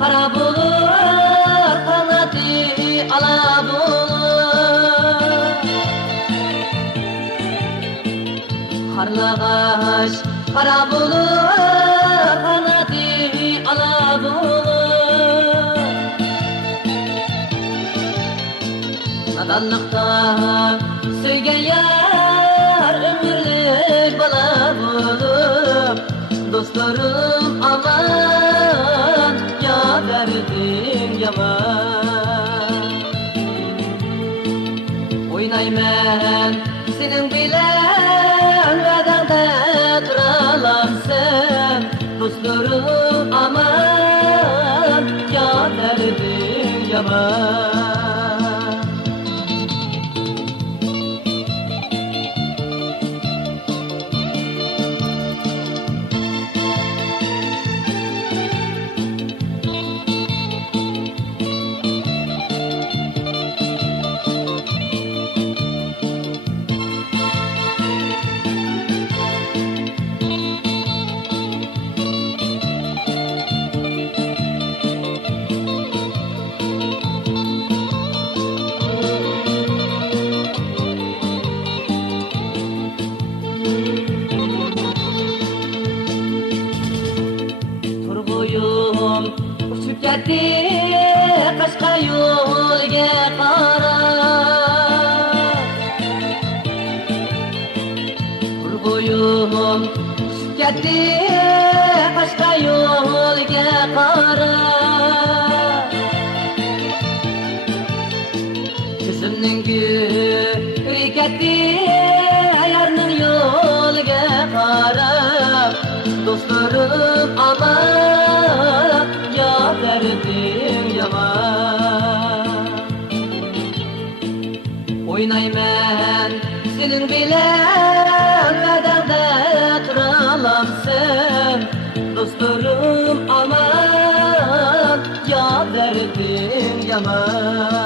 kara bulur, kanadı ala bulur. Karlagaş kara bulur, kanadı ala bulur. Nadanlıkta söygen yar ömürlük bala bulur. Dostlarım aman, ya derdim yaman. Oynayman senin bilen, vadangda duralam sen. Dostlarım aman, ya derdim yaman. Uçup gitti kaşka yo'lga qarab. Urg'uyim uçup gitti kaşka yo'lga qarab. Ko'zimning guli ketdi ayarning yo'liga qarab. Dostlarım aman, ya derdim yaman. Oynayman senin bilen, vadangda duralam sen. Dostlarım aman, ya derdim yaman.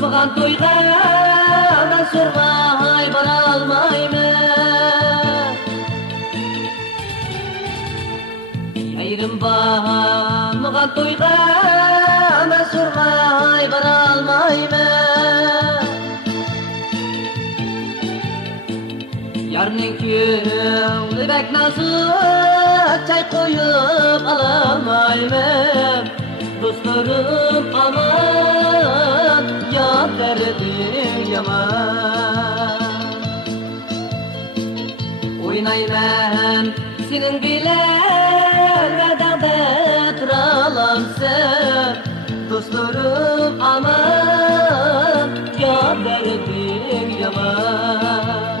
Mıgan toyga ben sorgay bara almayman. Ayrim var mıgan toyga ben sorgay bara almayman. Yarning ko'ngli bek nozik, çay koyup alamayman. Dostlarım aman, ya derdim yaman. Oynayman senin bilen, vadangda duralam sen. Dostlarım aman, ya derdim yaman.